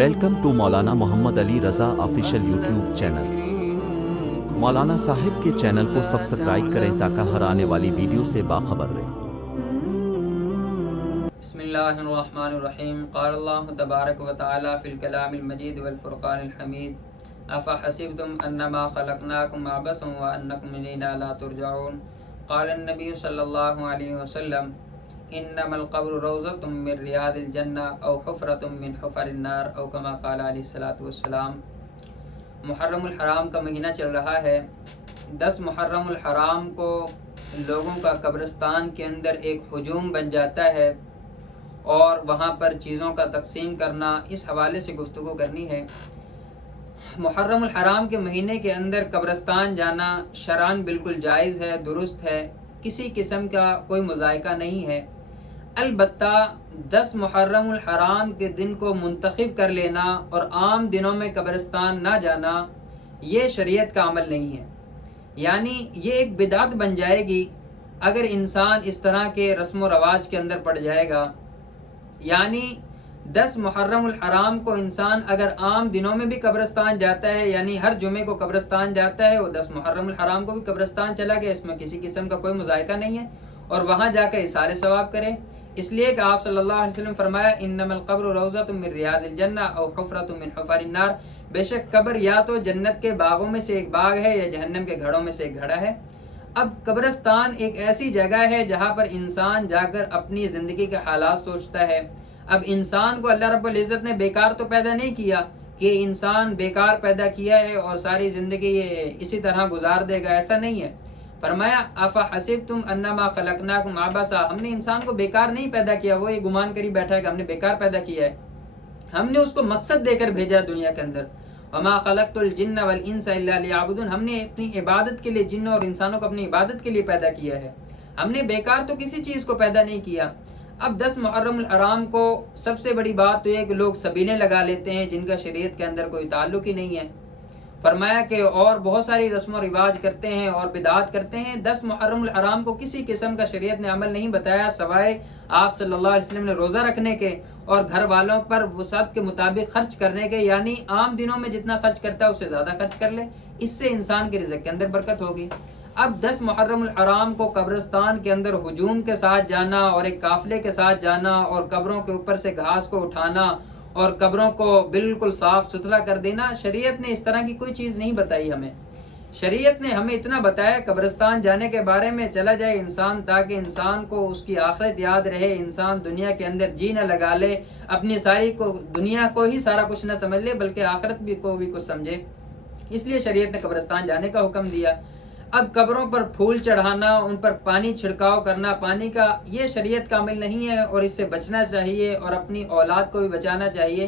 Welcome to Maulana Muhammad Ali Raza official YouTube channel. مولانا صاحب کے channel کو سبسکرائب کریں تاکہ ہر آنے والی ویڈیو سے باخبر رہیں۔ بسم اللہ الرحمن الرحیم۔ قال اللہ تبارک و تعالی فی الکلام المجید والفرقان الحمید افحسبتم انما خلقناکم عبثا وانکم الینا لا ترجعون۔ قال النبی صلی اللہ علیہ وسلم انما القبر روضۃ من ریاض الجنہ او حفرۃ من حفر النار او کما قال علیہ الصلوۃ والسلام۔ محرم الحرام کا مہینہ چل رہا ہے۔ 10 محرم الحرام کو لوگوں کا قبرستان کے اندر ایک ہجوم بن جاتا ہے اور وہاں پر چیزوں کا تقسیم کرنا، اس حوالے سے گفتگو کرنی ہے۔ محرم الحرام کے مہینے کے اندر قبرستان جانا شرعاً بالکل جائز ہے، درست ہے، کسی قسم کا کوئی مذائقہ نہیں ہے۔ البتہ 10 محرم الحرام کے دن کو منتخب کر لینا اور عام دنوں میں قبرستان نہ جانا، یہ شریعت کا عمل نہیں ہے، یعنی یہ ایک بدعت بن جائے گی اگر انسان اس طرح کے رسم و رواج کے اندر پڑ جائے گا۔ یعنی 10 محرم الحرام کو انسان اگر عام دنوں میں بھی قبرستان جاتا ہے، یعنی ہر جمعے کو قبرستان جاتا ہے، وہ 10 محرم الحرام کو بھی قبرستان چلا گیا، اس میں کسی قسم کا کوئی مذائقہ نہیں ہے، اور وہاں جا کر اثار ثواب کرے، اس لیے کہ آپ صلی اللہ علیہ وسلم فرمایا انما القبر روضۃ من ریاض الجنہ او حفرۃ من حفر النار، بے شک قبر یا تو جنت کے باغوں میں سے ایک باغ ہے یا جہنم کے گھڑوں میں سے ایک گھڑا ہے۔ اب قبرستان ایک ایسی جگہ ہے جہاں پر انسان جا کر اپنی زندگی کے حالات سوچتا ہے۔ اب انسان کو اللہ رب العزت نے بیکار تو پیدا نہیں کیا کہ انسان بیکار پیدا کیا ہے اور ساری زندگی اسی طرح گزار دے گا، ایسا نہیں ہے۔ فرمایا افحسبتم انما خلقناکم عبثا، ہم نے انسان کو بیکار نہیں پیدا کیا، وہ یہ گمان کری بیٹھا ہے کہ ہم نے بیکار پیدا کیا ہے، ہم نے اس کو مقصد دے کر بھیجا دنیا کے اندر۔ وما خلقت الجن والانس الا لیعبدون، ہم نے اپنی عبادت کے لیے جنوں اور انسانوں کو اپنی عبادت کے لیے پیدا کیا ہے، ہم نے بیکار تو کسی چیز کو پیدا نہیں کیا۔ اب 10 محرم الحرام کو سب سے بڑی بات تو یہ کہ لوگ سبیلیں لگا لیتے ہیں جن کا شریعت کے اندر کوئی تعلق ہی نہیں ہے۔ فرمایا کہ اور بہت ساری رسم و رواج کرتے ہیں اور بدعات کرتے ہیں۔ 10 محرم الحرام کو کسی قسم کا شریعت نے عمل نہیں بتایا سوائے آپ صلی اللہ علیہ وسلم نے روزہ رکھنے کے اور گھر والوں پر وسعت کے مطابق خرچ کرنے کے، یعنی عام دنوں میں جتنا خرچ کرتا ہے اس سے زیادہ خرچ کر لے، اس سے انسان کے رزق کے اندر برکت ہوگی۔ اب 10 محرم الحرام کو قبرستان کے اندر ہجوم کے ساتھ جانا اور ایک قافلے کے ساتھ جانا اور قبروں کے اوپر سے گھاس کو اٹھانا اور قبروں کو بالکل صاف ستھرا کر دینا، شریعت نے اس طرح کی کوئی چیز نہیں بتائی ہمیں۔ شریعت نے ہمیں اتنا بتایا قبرستان جانے کے بارے میں، چلا جائے انسان تاکہ انسان کو اس کی آخرت یاد رہے، انسان دنیا کے اندر جی نہ لگا لے، اپنی ساری کو دنیا کو ہی سارا کچھ نہ سمجھ لے بلکہ آخرت بھی کو بھی کچھ سمجھے، اس لیے شریعت نے قبرستان جانے کا حکم دیا۔ اب قبروں پر پھول چڑھانا، ان پر پانی چھڑکاؤ کرنا پانی کا، یہ شریعت کا عمل نہیں ہے اور اس سے بچنا چاہیے اور اپنی اولاد کو بھی بچانا چاہیے۔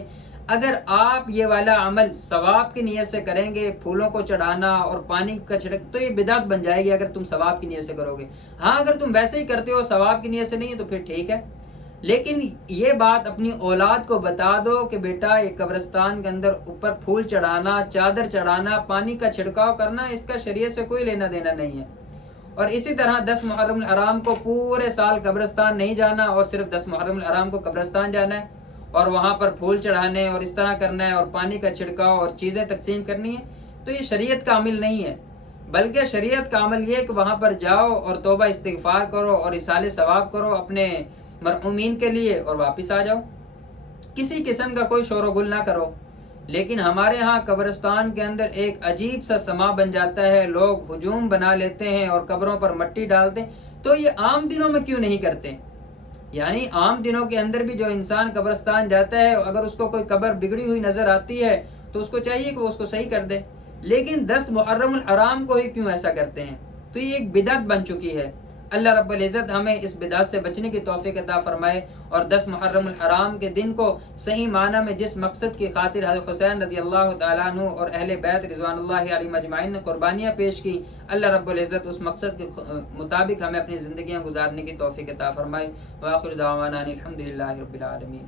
اگر آپ یہ والا عمل ثواب کی نیت سے کریں گے، پھولوں کو چڑھانا اور پانی کا چھڑک، تو یہ بدعت بن جائے گی اگر تم ثواب کی نیت سے کرو گے۔ ہاں اگر تم ویسے ہی کرتے ہو ثواب کی نیت سے نہیں تو پھر ٹھیک ہے، لیکن یہ بات اپنی اولاد کو بتا دو کہ بیٹا یہ قبرستان کے اندر اوپر پھول چڑھانا، چادر چڑھانا، پانی کا چھڑکاؤ کرنا، اس کا شریعت سے کوئی لینا دینا نہیں ہے۔ اور اسی طرح 10 محرم الحرام کو پورے سال قبرستان نہیں جانا اور صرف 10 محرم الحرام کو قبرستان جانا ہے اور وہاں پر پھول چڑھانے اور اس طرح کرنا ہے اور پانی کا چھڑکاؤ اور چیزیں تقسیم کرنی ہے، تو یہ شریعت کا عمل نہیں ہے، بلکہ شریعت کا عمل یہ کہ وہاں پر جاؤ اور توبہ استغفار کرو اور اصالہ ثواب کرو اپنے مرحومین کے لیے اور واپس آ جاؤ، کسی قسم کا کوئی شور و گل نہ کرو۔ لیکن ہمارے ہاں قبرستان کے اندر ایک عجیب سا سما بن جاتا ہے، لوگ ہجوم بنا لیتے ہیں اور قبروں پر مٹی ڈالتے ہیں، تو یہ عام دنوں میں کیوں نہیں کرتے؟ یعنی عام دنوں کے اندر بھی جو انسان قبرستان جاتا ہے، اگر اس کو کوئی قبر بگڑی ہوئی نظر آتی ہے تو اس کو چاہیے کہ وہ اس کو صحیح کر دے، لیکن 10 محرم الحرام کو ہی کیوں ایسا کرتے ہیں؟ تو یہ ایک بدعت بن چکی ہے۔ اللہ رب العزت ہمیں اس بدعت سے بچنے کی توفیق عطا فرمائے اور 10 محرم الحرام کے دن کو صحیح معنی میں جس مقصد کی خاطر حضرت حسین رضی اللہ تعالیٰ عنہ اور اہل بیت رضوان اللہ علیہم اجمعین نے قربانیاں پیش کی، اللہ رب العزت اس مقصد کے مطابق ہمیں اپنی زندگیاں گزارنے کی توفیق عطا فرمائے۔ وآخر دعوانا الحمدللہ رب العالمین۔